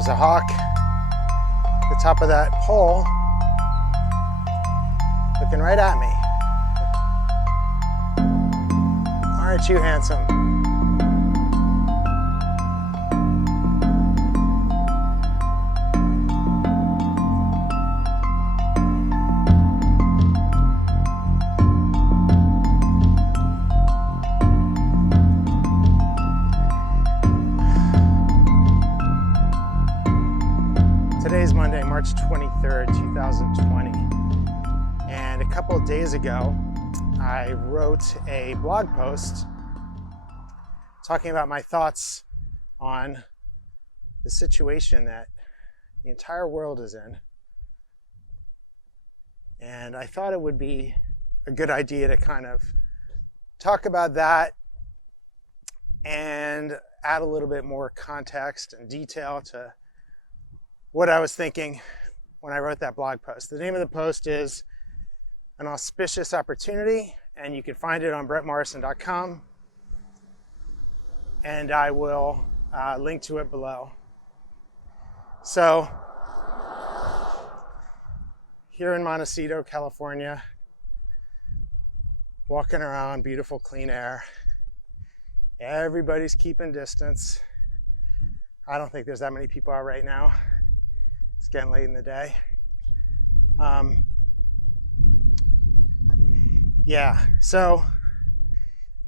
There's a hawk at the top of that pole looking right at me. Aren't you handsome? Today's Monday, March 23rd, 2020. And a couple of days ago, I wrote a blog post talking about my thoughts on the situation that the entire world is in. And I thought it would be a good idea to kind of talk about that and add a little bit more context and detail to what I was thinking when I wrote that blog post. The name of the post is An Auspicious Opportunity, and you can find it on brettmorrison.com, and I will link to it below. So, here in Montecito, California, walking around, beautiful clean air. Everybody's keeping distance. I don't think there's that many people out right now. It's getting late in the day. Yeah, so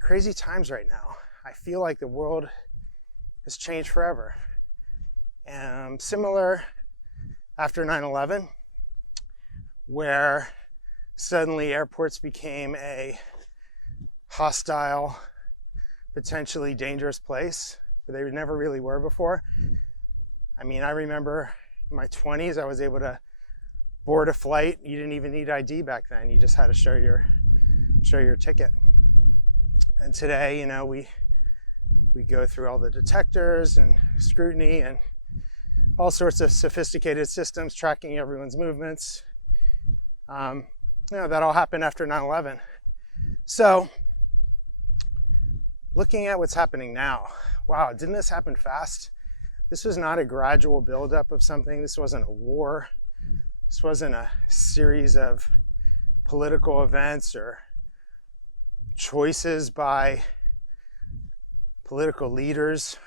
crazy times right now. I feel like the world has changed forever. Similar after 9/11, where suddenly airports became a hostile, potentially dangerous place where they never really were before. I mean, I remember in my 20s, I was able to board a flight. You didn't even need ID back then. You just had to show your ticket. And today, you know, we go through all the detectors and scrutiny and all sorts of sophisticated systems tracking everyone's movements. You know, that all happened after 9/11. So, looking at what's happening now, wow, didn't this happen fast? This was not a gradual buildup of something. This wasn't a war. This wasn't a series of political events or choices by political leaders.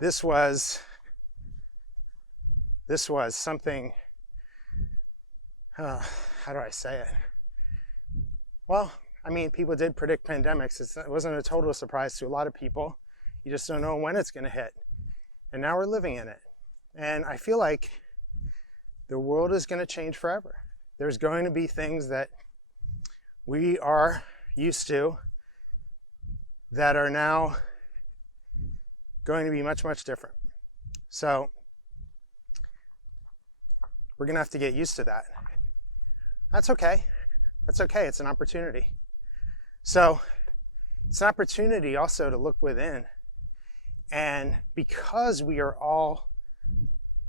This was something, how do I say it? Well, I mean, people did predict pandemics. It wasn't a total surprise to a lot of people. You just don't know when it's going to hit. And now we're living in it. And I feel like the world is going to change forever. There's going to be things that we are used to that are now going to be much, much different. So we're going to have to get used to that. That's okay. That's okay. It's an opportunity. So it's an opportunity also to look within. And because we are all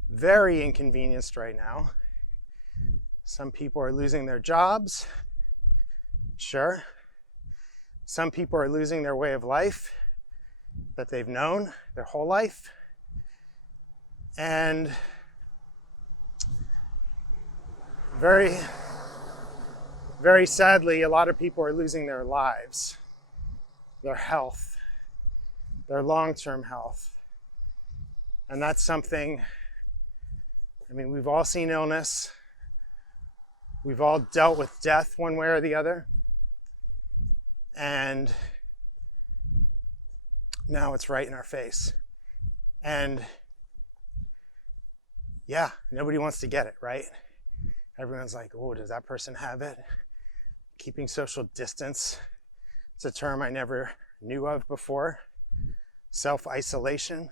very inconvenienced right now, some people are losing their jobs, sure. Some people are losing their way of life that they've known their whole life. And very, very sadly, a lot of people are losing their lives, their health, their long-term health. And that's something, I mean, we've all seen illness. We've all dealt with death one way or the other. And now it's right in our face. And yeah, nobody wants to get it, right? Everyone's like, oh, does that person have it? Keeping social distance. It's a term I never knew of before. Self-isolation,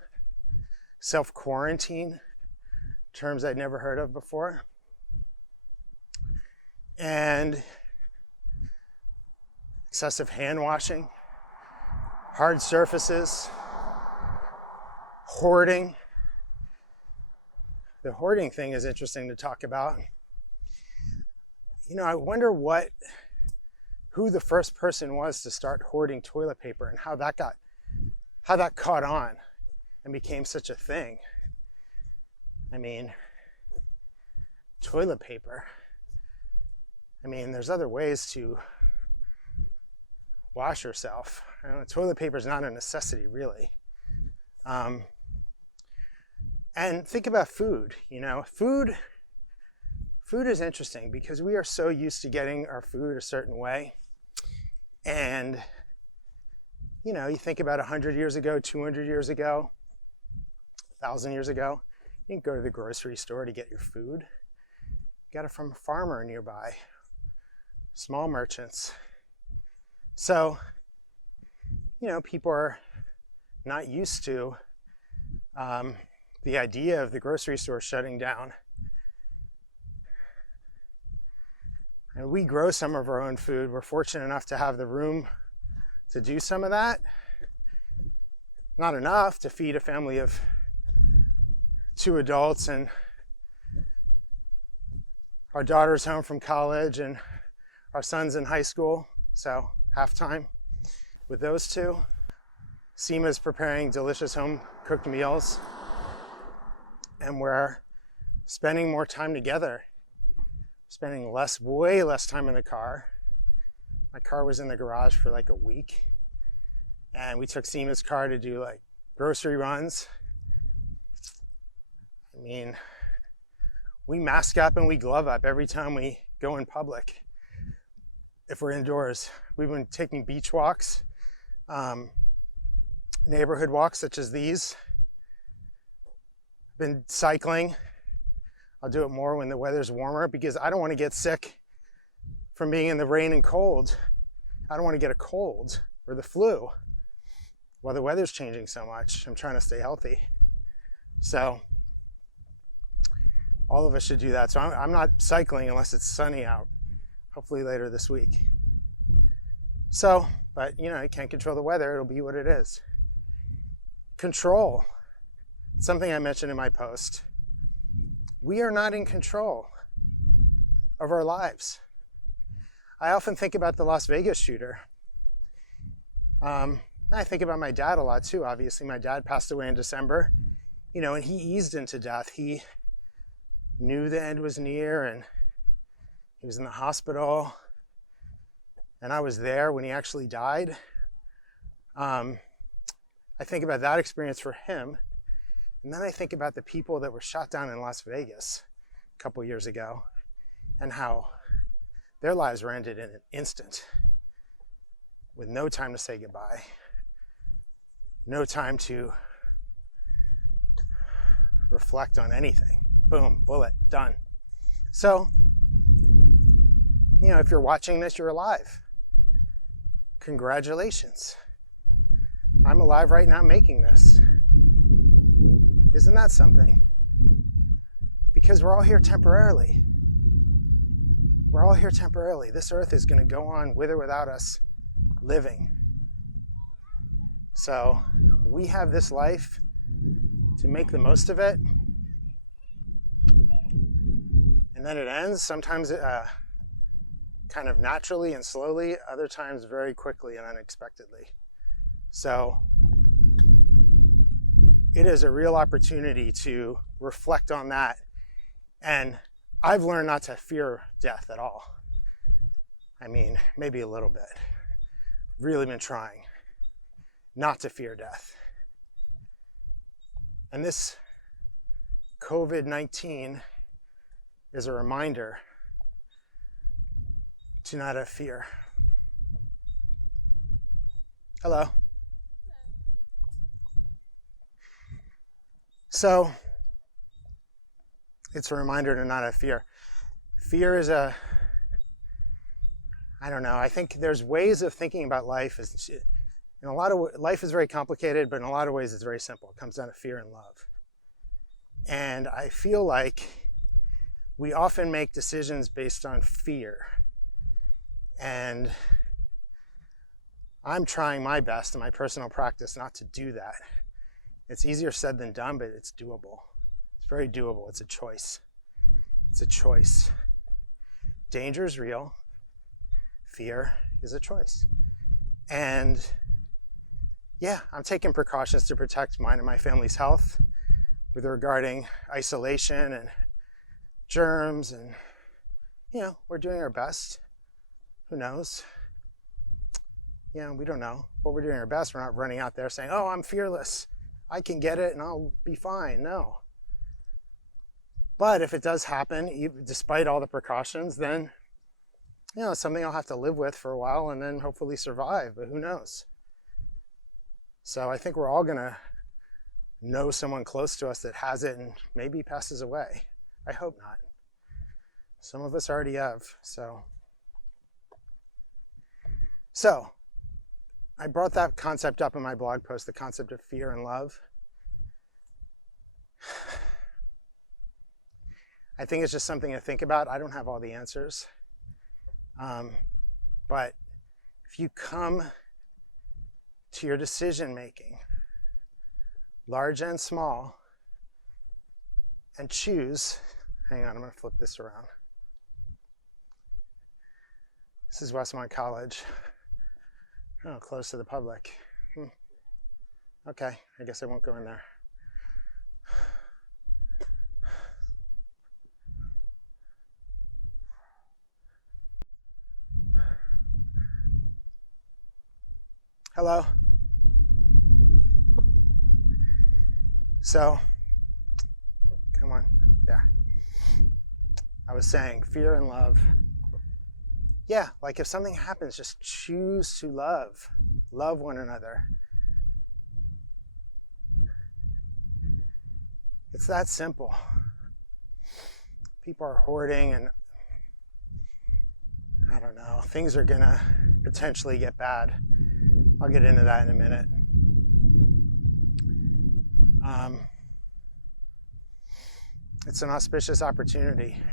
self-quarantine, terms I'd never heard of before. And excessive hand washing, hard surfaces, hoarding. The hoarding thing is interesting to talk about. You know, I wonder who the first person was to start hoarding toilet paper and how that caught on. and became such a thing. I mean, toilet paper. I mean, there's other ways to wash yourself. I don't know, toilet paper is not a necessity, really. And think about food. You know, food is interesting because we are so used to getting our food a certain way. And, you know, you think about 100 years ago, 200 years ago, 1,000 years ago, you didn't go to the grocery store to get your food. You got it from a farmer nearby, small merchants. So, you know, people are not used to the idea of the grocery store shutting down. And we grow some of our own food. We're fortunate enough to have the room to do some of that. Not enough to feed a family of 2 adults, and our daughter's home from college and our son's in high school, so half time with those 2. Seema's preparing delicious home cooked meals, and we're spending more time together, spending way less time in the car. My car was in the garage for like a week, and we took Seema's car to do like grocery runs. I mean, we mask up and we glove up every time we go in public. If we're indoors, we've been taking beach walks, neighborhood walks such as these. Been cycling. I'll do it more when the weather's warmer because I don't want to get sick from being in the rain and cold. I don't want to get a cold or the flu while the weather's changing so much. I'm trying to stay healthy. So all of us should do that. So I'm not cycling unless it's sunny out, hopefully later this week. So, but you know, you can't control the weather. It'll be what it is. Control. Something I mentioned in my post. We are not in control of our lives. I often think about the Las Vegas shooter. I think about my dad a lot too. Obviously, my dad passed away in December, you know, and he eased into death. He knew the end was near, and he was in the hospital, and I was there when he actually died. I think about that experience for him. And then I think about the people that were shot down in Las Vegas a couple years ago and how their lives were ended in an instant with no time to say goodbye, no time to reflect on anything. Boom, bullet, done. So, you know, if you're watching this, you're alive. Congratulations. I'm alive right now making this. Isn't that something? Because we're all here temporarily. We're all here temporarily. This earth is going to go on with or without us living. So we have this life to make the most of it. And then it ends, sometimes kind of naturally and slowly, other times very quickly and unexpectedly. So it is a real opportunity to reflect on that. And I've learned not to fear death at all. I mean, maybe a little bit. Really been trying not to fear death. And this COVID-19 is a reminder to not have fear. Hello. So, it's a reminder to not have fear. Fear is I don't know, I think there's ways of thinking about life. In a lot of life is very complicated, but in a lot of ways it's very simple. It comes down to fear and love. And I feel like we often make decisions based on fear. And I'm trying my best in my personal practice not to do that. It's easier said than done, but it's doable. It's very doable. It's a choice. It's a choice. Danger is real. Fear is a choice. And yeah, I'm taking precautions to protect mine and my family's health with regarding isolation and germs, and we're doing our best. Who knows? We don't know, but we're doing our best. We're not running out there saying, oh, I'm fearless, I can get it and I'll be fine. No. But if it does happen, despite all the precautions, then it's something I'll have to live with for a while and then hopefully survive, but who knows? So I think we're all gonna know someone close to us that has it and maybe passes away. I hope not. Some of us already have. So I brought that concept up in my blog post, the concept of fear and love. I think it's just something to think about. I don't have all the answers. But if you come to your decision making, large and small, and choose, hang on, I'm going to flip this around. This is Westmont College. Oh, closed to the public. Okay, I guess I won't go in there. Hello. So, come on, there. I was saying fear and love. Yeah, like if something happens, just choose to love one another. It's that simple. People are hoarding, and I don't know, things are gonna potentially get bad. I'll get into that in a minute. It's an auspicious opportunity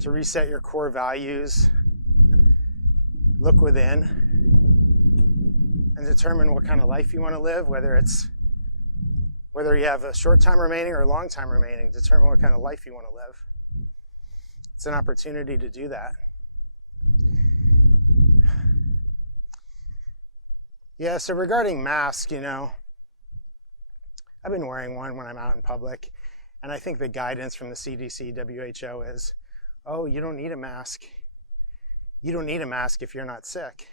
to reset your core values, look within, and determine what kind of life you want to live, whether you have a short time remaining or a long time remaining. Determine what kind of life you want to live. It's an opportunity to do that. Yeah, so regarding masks, I've been wearing one when I'm out in public, and I think the guidance from the CDC, WHO is, oh, you don't need a mask. You don't need a mask if you're not sick.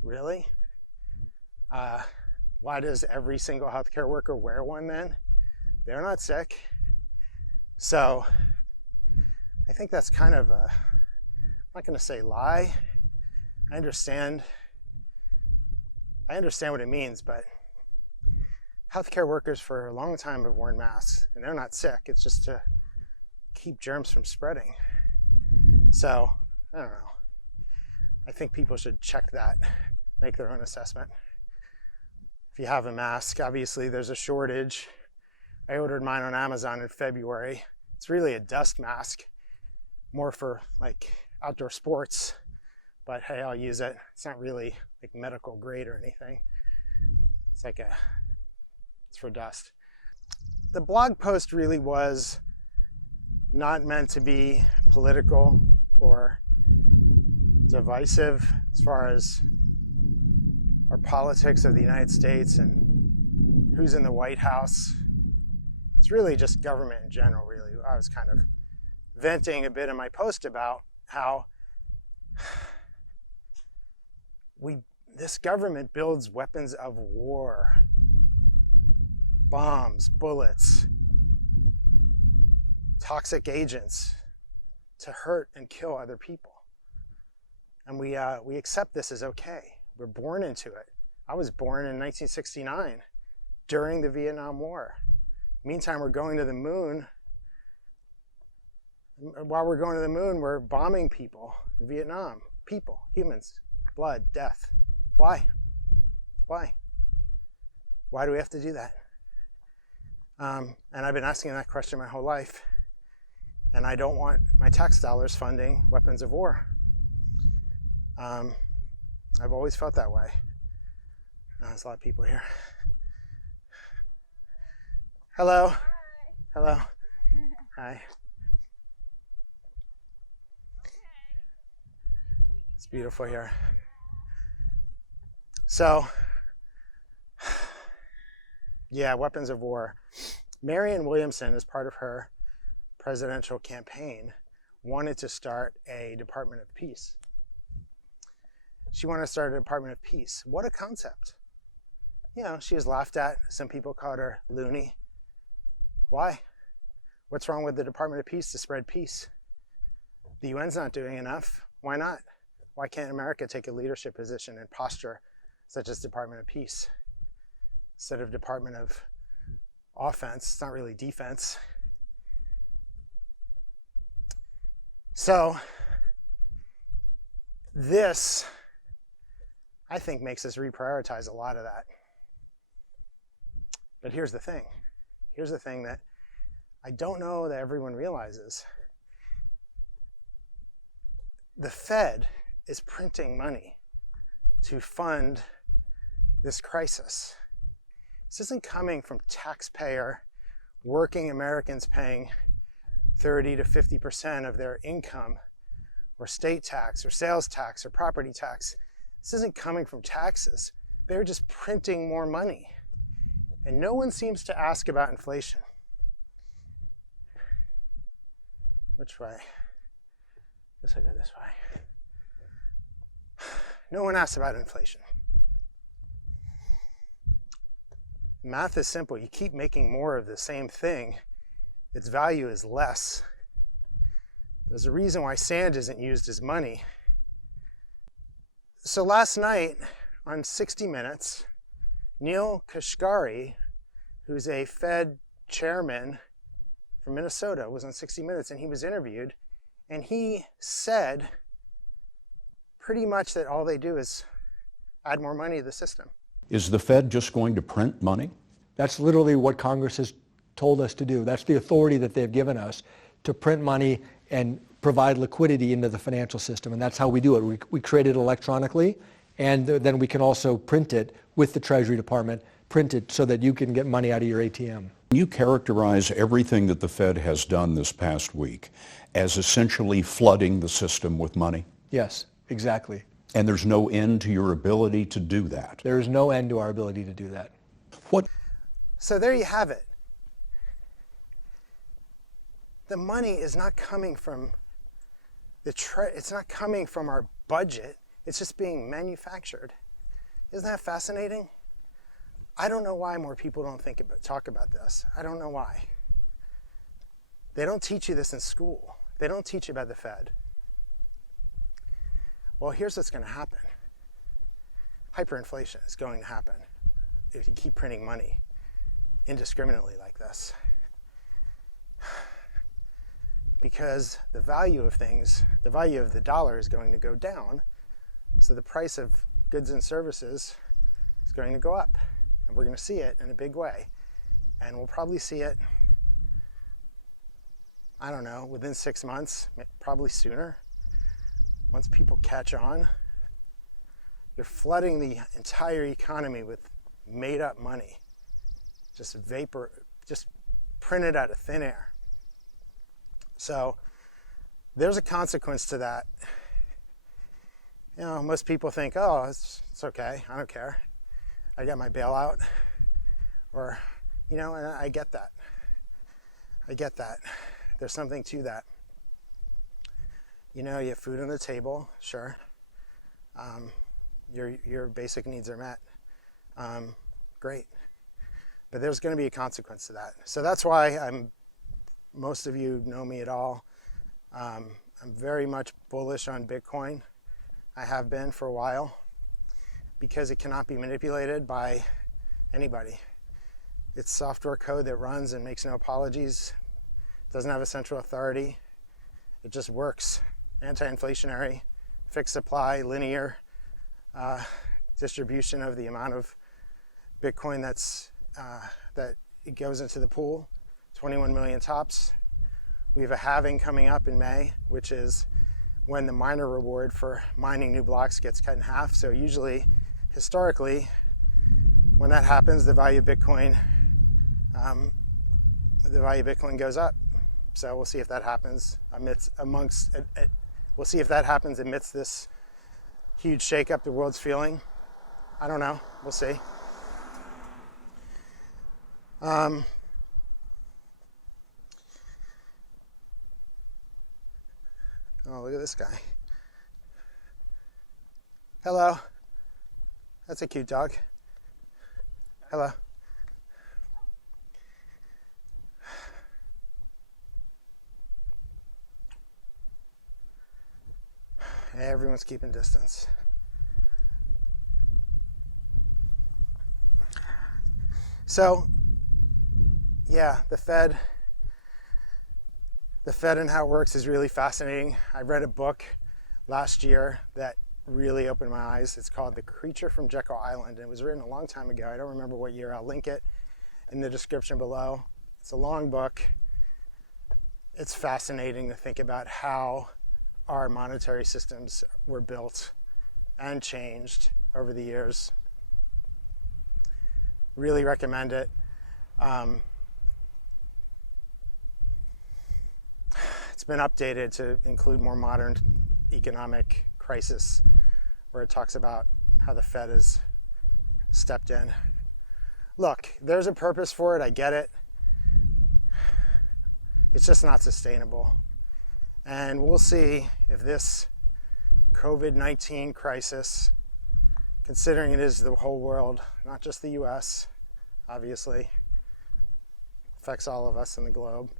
Really? Why does every single healthcare worker wear one then? They're not sick. So I think that's kind of I'm not going to say lie. I understand what it means, but healthcare workers for a long time have worn masks, and they're not sick. It's just to keep germs from spreading. So, I don't know. I think people should check that, make their own assessment. If you have a mask, obviously there's a shortage. I ordered mine on Amazon in February. It's really a dust mask, more for like outdoor sports, but hey, I'll use it. It's not really like medical grade or anything. It's for dust. The blog post really was not meant to be political or divisive as far as our politics of the United States and who's in the White House. It's really just government in general, really. I was kind of venting a bit in my post about how this government builds weapons of war, bombs, bullets, toxic agents to hurt and kill other people. And we accept this as okay. We're born into it. I was born in 1969 during the Vietnam War. Meantime, we're going to the moon. While we're going to the moon, we're bombing people in Vietnam. People, humans, blood, death. Why? Why? Why do we have to do that? And I've been asking that question my whole life. And I don't want my tax dollars funding weapons of war. I've always felt that way. There's a lot of people here. Hello. Hi. Hello. Hi. It's beautiful here. So Yeah, weapons of war. Marianne Williamson, as part of her presidential campaign, wanted to start a Department of Peace. She wanted to start a Department of Peace. What a concept. You know, she was laughed at. Some people called her loony. Why? What's wrong with the Department of Peace to spread peace? The UN's not doing enough. Why not? Why can't America take a leadership position and posture such as Department of Peace instead of Department of Offense? It's not really defense. So this, I think, makes us reprioritize a lot of that. But here's the thing. Here's the thing that I don't know that everyone realizes. The Fed is printing money to fund this crisis. This isn't coming from taxpayer, working Americans paying 30 to 50% of their income, or state tax, or sales tax, or property tax. This isn't coming from taxes. They're just printing more money. And no one seems to ask about inflation. Which way? I guess I go this way. No one asks about inflation. Math is simple. You keep making more of the same thing, its value is less. There's a reason why sand isn't used as money. So last night on 60 Minutes, Neel Kashkari, who's a Fed chairman from Minnesota, was on 60 Minutes, and he was interviewed, and he said pretty much that all they do is add more money to the system. Is the Fed just going to print money? That's literally what Congress has told us to do. That's the authority that they've given us, to print money and provide liquidity into the financial system. And that's how we do it. We create it electronically, and then we can also print it with the Treasury Department, print it so that you can get money out of your ATM. Can you characterize everything that the Fed has done this past week as essentially flooding the system with money? Yes, exactly. And there's no end to your ability to do that? There is no end to our ability to do that. What? So there you have it. The money is not coming from it's not coming from our budget. It's just being manufactured. Isn't that fascinating? I don't know why more people don't talk about this. I don't know why. They don't teach you this in school. They don't teach you about the Fed. Well, here's what's going to happen. Hyperinflation is going to happen if you keep printing money indiscriminately like this. Because the value of things, the value of the dollar is going to go down, so the price of goods and services is going to go up. And we're going to see it in a big way. And we'll probably see it, I don't know, within 6 months, probably sooner. Once people catch on, you're flooding the entire economy with made up money. Just vapor, just printed out of thin air. So there's a consequence to that. You know, most people think, oh, it's okay, I don't care. I got my bailout. Or, you know, and I get that. I get that. There's something to that. You know, you have food on the table, sure. Your basic needs are met. Great. But there's going to be a consequence to that. So that's why most of you know me at all. I'm very much bullish on Bitcoin. I have been for a while, because it cannot be manipulated by anybody. It's software code that runs and makes no apologies. Doesn't have a central authority. It just works. Anti-inflationary, fixed supply, linear distribution of the amount of Bitcoin that it goes into the pool. 21 million tops. We have a halving coming up in May, which is when the miner reward for mining new blocks gets cut in half. So usually, historically, when that happens, the value of Bitcoin goes up. So we'll see if that happens we'll see if that happens amidst this huge shakeup the world's feeling. I don't know. We'll see. Um, oh, look at this guy. Hello. That's a cute dog. Hello. Everyone's keeping distance. So, yeah, the Fed and how it works is really fascinating. I read a book last year that really opened my eyes. It's called The Creature from Jekyll Island. And it was written a long time ago. I don't remember what year. I'll link it in the description below. It's a long book. It's fascinating to think about how our monetary systems were built and changed over the years. Really recommend it. It's been updated to include more modern economic crisis, where it talks about how the Fed has stepped in. Look, there's a purpose for it. I get it. It's just not sustainable. And we'll see if this COVID-19 crisis, considering it is the whole world, not just the US, obviously, affects all of us in the globe.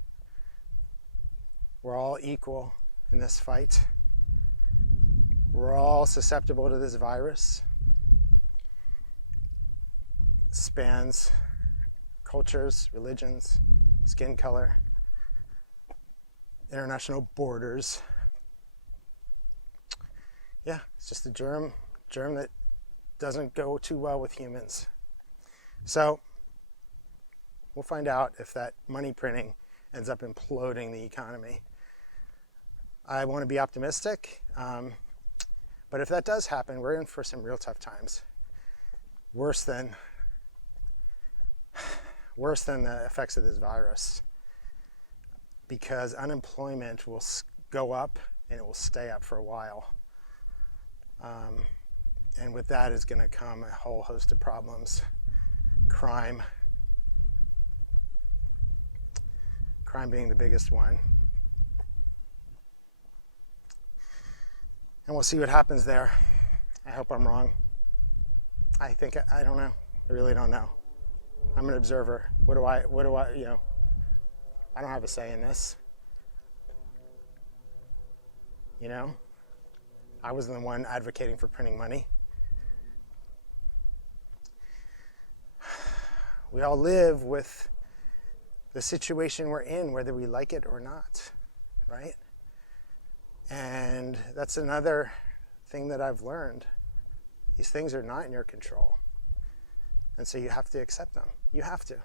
We're all equal in this fight. We're all susceptible to this virus. It spans cultures, religions, skin color, international borders. Yeah, it's just a germ that doesn't go too well with humans. So we'll find out if that money printing ends up imploding the economy. I want to be optimistic, but if that does happen, we're in for some real tough times. Worse than the effects of this virus, because unemployment will go up and it will stay up for a while. And with that is going to come a whole host of problems. Crime being the biggest one. And we'll see what happens there. I hope I'm wrong. I don't know. I really don't know. I'm an observer. What do I, I don't have a say in this. I wasn't the one advocating for printing money. We all live with the situation we're in, whether we like it or not, right? And that's another thing that I've learned. These things are not in your control. And so you have to accept them. You have to.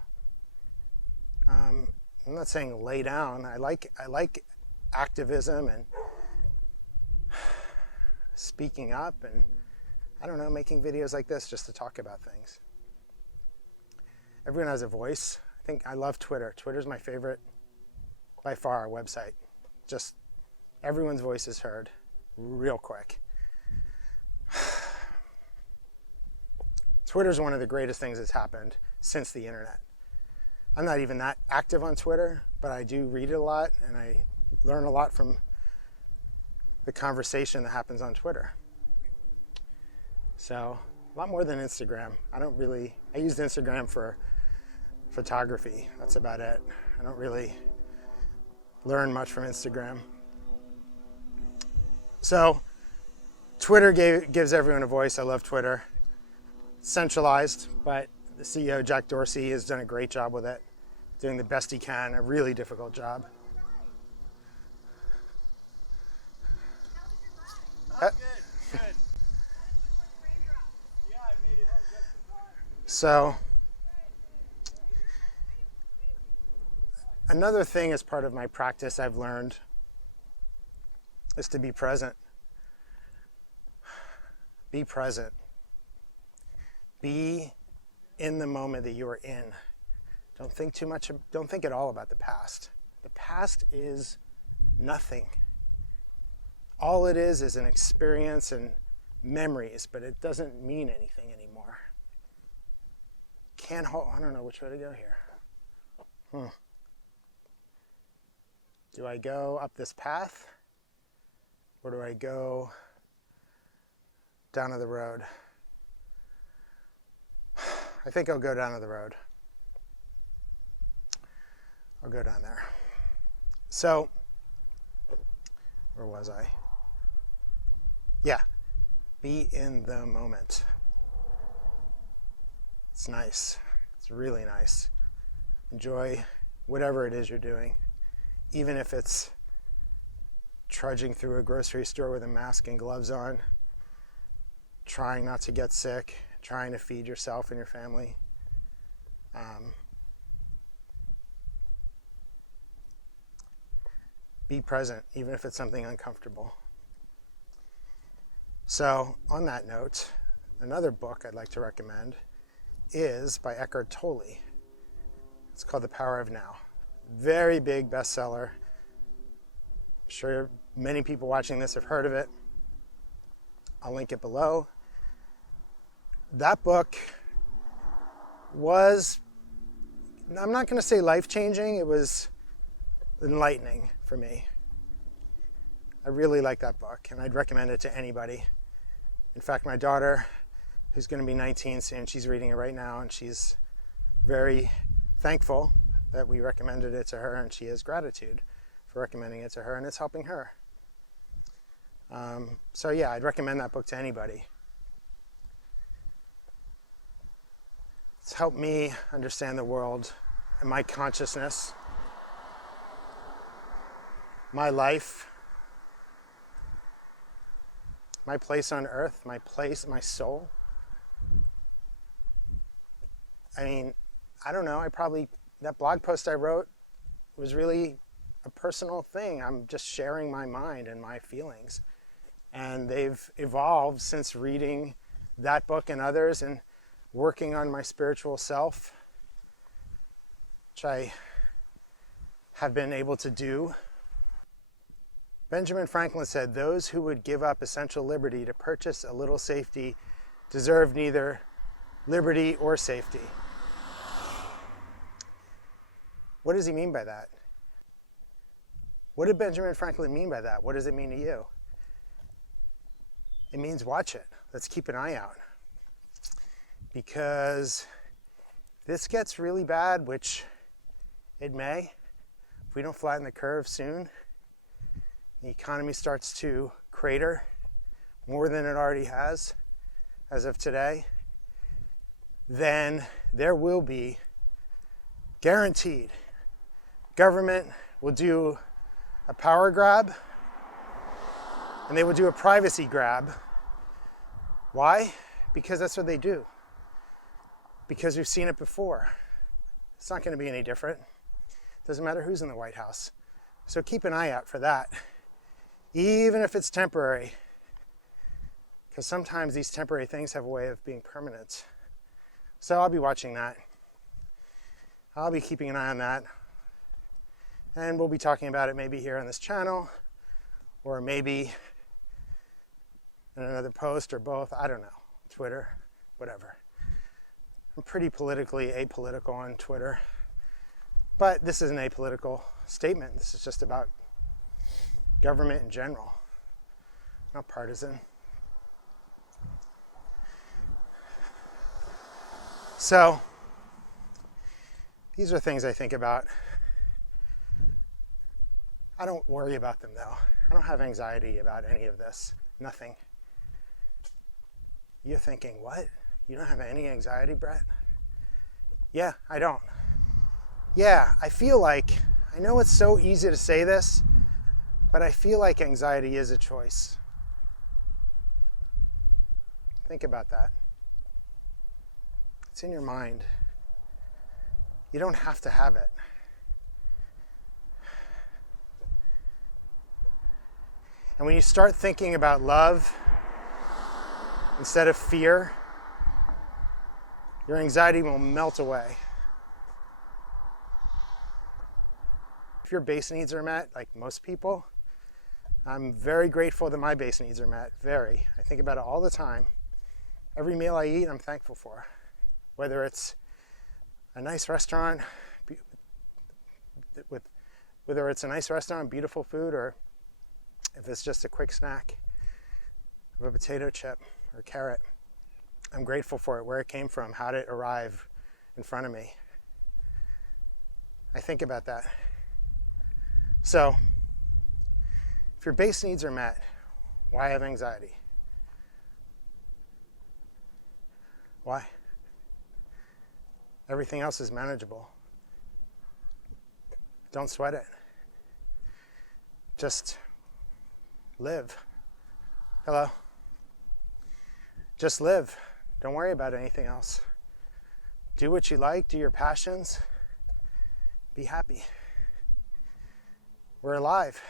I'm not saying lay down. I like activism and speaking up and, making videos like this just to talk about things. Everyone has a voice. I love Twitter. Twitter's my favorite, by far, website. Just everyone's voice is heard real quick. Twitter's one of the greatest things that's happened since the internet. I'm not even that active on Twitter, but I do read it a lot and I learn a lot from the conversation that happens on Twitter. So, a lot more than Instagram. I used Instagram for photography. That's about it. I don't really learn much from Instagram. So, Twitter gives everyone a voice. I love Twitter. It's centralized, but the CEO, Jack Dorsey, has done a great job with it, doing the best he can, a really difficult job. Good. So, another thing as part of my practice I've learned is to be present. Be present. Be in the moment that you are in. Don't think too much, don't think at all about the past. The past is nothing. All it is an experience and memories, but it doesn't mean anything anymore. I don't know which way to go here. Do I go up this path or do I go down to the road? I think I'll go down to the road. I'll go down there. So, where was I? Yeah, be in the moment. It's nice. It's really nice. Enjoy whatever it is you're doing, even if it's trudging through a grocery store with a mask and gloves on, trying not to get sick, trying to feed yourself and your family. Be present, even if it's something uncomfortable. So, on that note, another book I'd like to recommend is by Eckhart Tolle. It's called The Power of Now. Very big bestseller. I'm sure many people watching this have heard of it. I'll link it below. That book was, I'm not going to say life-changing, it was enlightening for me. I really like that book, and I'd recommend it to anybody. In fact, my daughter, who's going to be 19 soon, she's reading it right now, and she's very thankful that we recommended it to her, and she has gratitude for recommending it to her, and it's helping her. So yeah, I'd recommend that book to anybody. It's helped me understand the world and my consciousness, my life, my place on earth, my place, my soul. I mean, I don't know, that blog post I wrote was really a personal thing. I'm just sharing my mind and my feelings. And they've evolved since reading that book and others and working on my spiritual self, which I have been able to do. Benjamin Franklin said, "Those who would give up essential liberty to purchase a little safety deserve neither liberty or safety." What does he mean by that? What did Benjamin Franklin mean by that? What does it mean to you? It means watch it. Let's keep an eye out. Because this gets really bad, which it may, if we don't flatten the curve soon, the economy starts to crater more than it already has as of today, then there will be, guaranteed, government will do a power grab and they will do a privacy grab. Why? Because that's what they do. Because we've seen it before. It's not going to be any different. Doesn't matter who's in the White House. So keep an eye out for that, even if it's temporary. Because sometimes these temporary things have a way of being permanent. So I'll be watching that. I'll be keeping an eye on that. And we'll be talking about it maybe here on this channel, or maybe in another post, or both. I don't know. Twitter, whatever. I'm pretty politically apolitical on Twitter. But this is an apolitical statement. This is just about government in general, not partisan. So, these are things I think about. I don't worry about them though. I don't have anxiety about any of this. Nothing. You're thinking, what? You don't have any anxiety, Brett? Yeah, I don't. Yeah, I feel like, I know it's so easy to say this, but I feel like anxiety is a choice. Think about that. It's in your mind. You don't have to have it. And when you start thinking about love instead of fear, your anxiety will melt away. If your base needs are met, like most people, I'm very grateful that my base needs are met. Very. I think about it all the time. Every meal I eat, I'm thankful for. Whether it's a nice restaurant, with whether it's a nice restaurant, beautiful food, or if it's just a quick snack of a potato chip or carrot. I'm grateful for it, where it came from, how did it arrive in front of me. I think about that. So, if your base needs are met, why have anxiety? Why? Everything else is manageable. Don't sweat it. Just live. Hello? Just live. Don't worry about anything else. Do what you like, do your passions. Be happy. We're alive.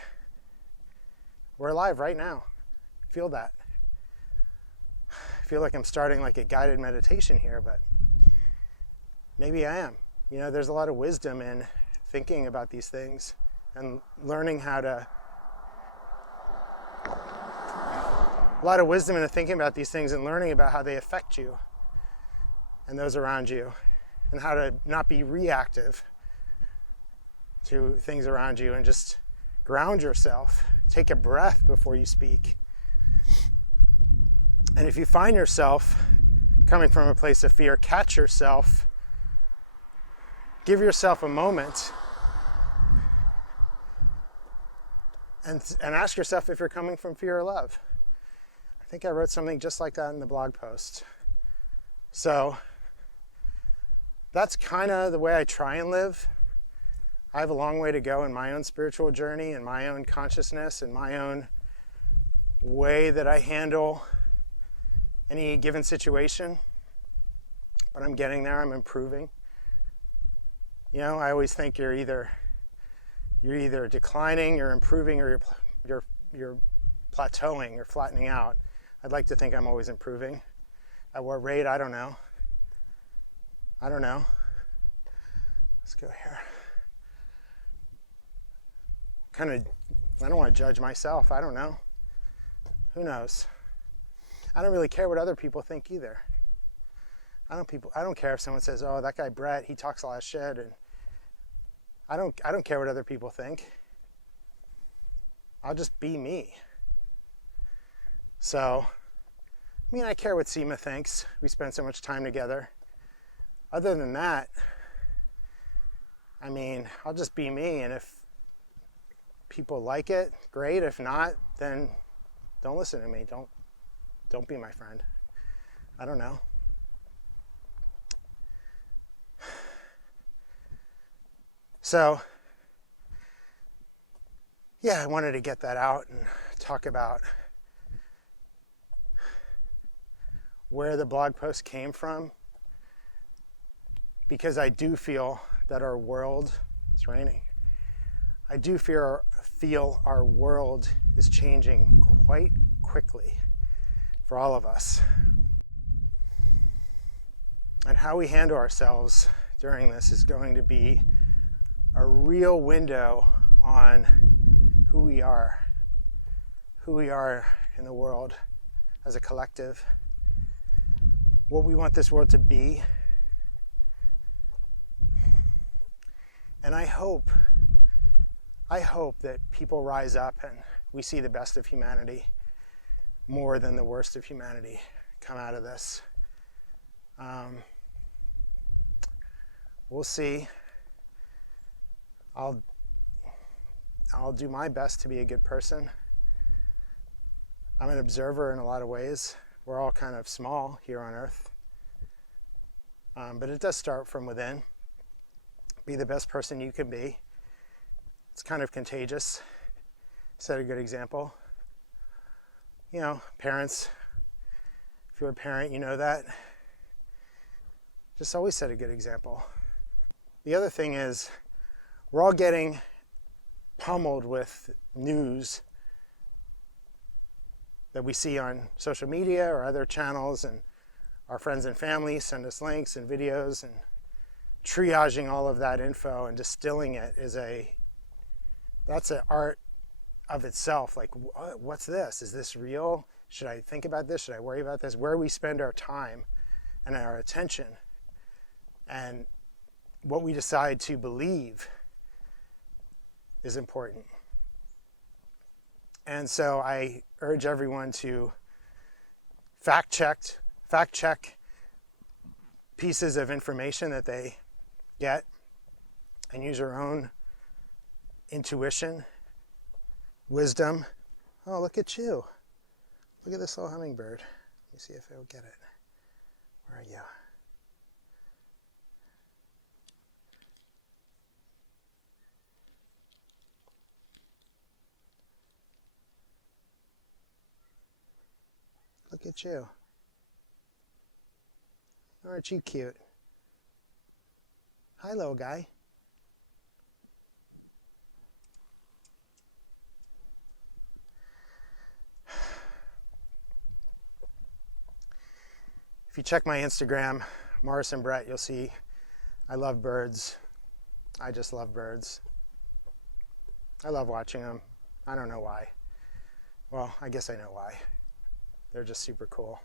We're alive right now. Feel that. I feel like I'm starting like a guided meditation here, but maybe I am. You know, there's a lot of wisdom in thinking about these things and learning how to, a lot of wisdom in thinking about these things and learning about how they affect you and those around you, and how to not be reactive to things around you and just ground yourself. Take a breath before you speak. And if you find yourself coming from a place of fear, catch yourself. Give yourself a moment and ask yourself if you're coming from fear or love. I think I wrote something just like that in the blog post. So that's kind of the way I try and live. I have a long way to go in my own spiritual journey and my own consciousness and my own way that I handle any given situation. But I'm getting there, I'm improving. You know, I always think you're either declining, you're improving, or you're plateauing, you're flattening out. I'd like to think I'm always improving. At what rate, I don't know. Let's go here. I don't want to judge myself. I don't know. Who knows? I don't really care what other people think either. I don't care if someone says, "Oh, that guy Brett, he talks a lot of shit," and I don't care what other people think. I'll just be me. So, I mean, I care what Seema thinks. We spend so much time together. Other than that, I mean, I'll just be me, and if people like it, great. If not, then don't listen to me. Don't be my friend. I don't know. So, yeah, I wanted to get that out and talk about where the blog post came from, because I do feel that our world, it's raining, I do feel our world is changing quite quickly for all of us. And how we handle ourselves during this is going to be a real window on who we are in the world as a collective, what we want this world to be. And I hope that people rise up and we see the best of humanity more than the worst of humanity come out of this. We'll see. I'll do my best to be a good person. I'm an observer in a lot of ways. We're all kind of small here on Earth. But it does start from within. Be the best person you can be. It's kind of contagious. Set a good example. You know, parents, if you're a parent, you know that. Just always set a good example. The other thing is, we're all getting pummeled with news that we see on social media or other channels, and our friends and family send us links and videos, and triaging all of that info and distilling it that's an art of itself. Like, what's this? Is this real? Should I think about this? Should I worry about this? Where we spend our time and our attention, and what we decide to believe is important. And so I urge everyone to fact check pieces of information that they get and use your own intuition, wisdom. Oh, look at you. Look at this little hummingbird. Let me see if I'll get it. Where are you? Look at you. Aren't you cute? Hi, little guy. If you check my Instagram, Morris and Brett, you'll see I love birds. I just love birds. I love watching them. I don't know why. Well, I guess I know why. They're just super cool.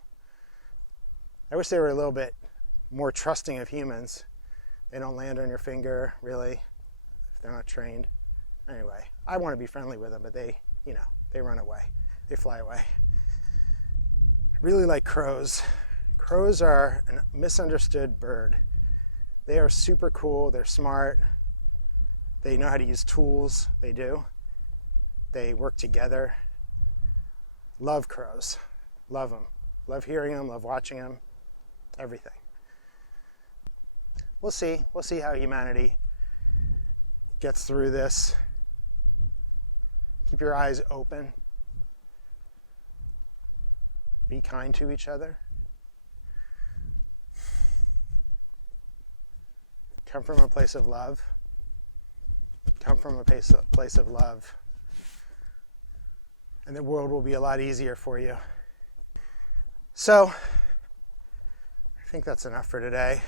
I wish they were a little bit more trusting of humans. They don't land on your finger, really, if they're not trained. Anyway, I want to be friendly with them, but they run away. They fly away. I really like crows. Crows are a misunderstood bird. They are super cool. They're smart. They know how to use tools. They do. They work together. Love crows. Love them. Love hearing them. Love watching them. Everything. We'll see. We'll see how humanity gets through this. Keep your eyes open. Be kind to each other. Come from a place of love. Come from a place of love. And the world will be a lot easier for you. So, I think that's enough for today.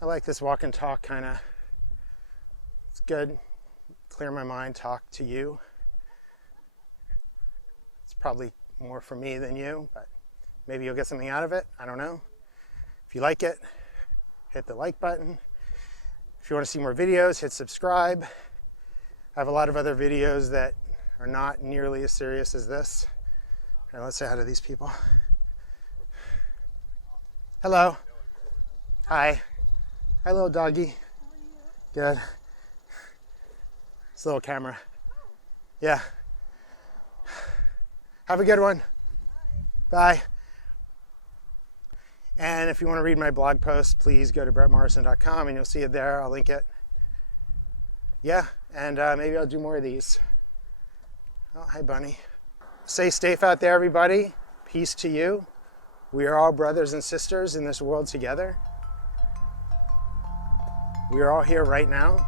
I like this walk and talk kind of. It's good. Clear my mind, talk to you. It's probably more for me than you, but maybe you'll get something out of it. I don't know. If you like it, hit the like button. If you want to see more videos, hit subscribe. I have a lot of other videos that are not nearly as serious as this. Here, let's say hi to these people. Hello. Hi. Hi, little doggy. Good. This little camera. Yeah. Have a good one. Bye. And if you want to read my blog post, please go to brettmorrison.com and you'll see it there. I'll link it. Yeah, and maybe I'll do more of these. Oh, hi, Bunny. Stay safe out there, everybody. Peace to you. We are all brothers and sisters in this world together. We are all here right now.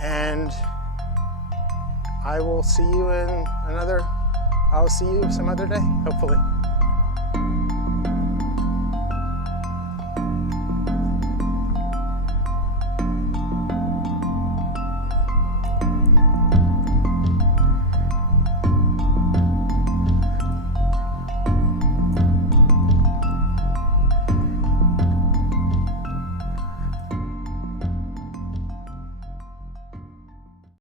And I will see you some other day, hopefully.